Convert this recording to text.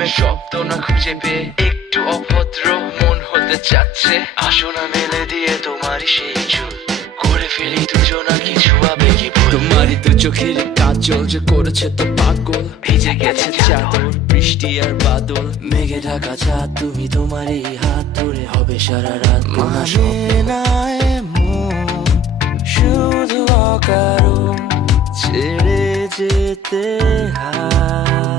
প্রেমের শব্দ না খুঁজে পেয়ে একটু অভদ্র মন হতে চাচ্ছে। আসো না মেলে দিয়ে তোমারই সেই চুল, করে ফেলি দুজনা কিছু আবেগী ভুল। তোমারই দু চোখের কাজল যে করেছে তো পাগল, ভিজে গেছে চাদর বৃষ্টি আর বাদল। মেঘে ঢাকা চাঁদ তুমি তোমারই হাত ধরে হবে সারা রাত। মানে না এমন শুধু অকারণ ছেড়ে যেতে হয়।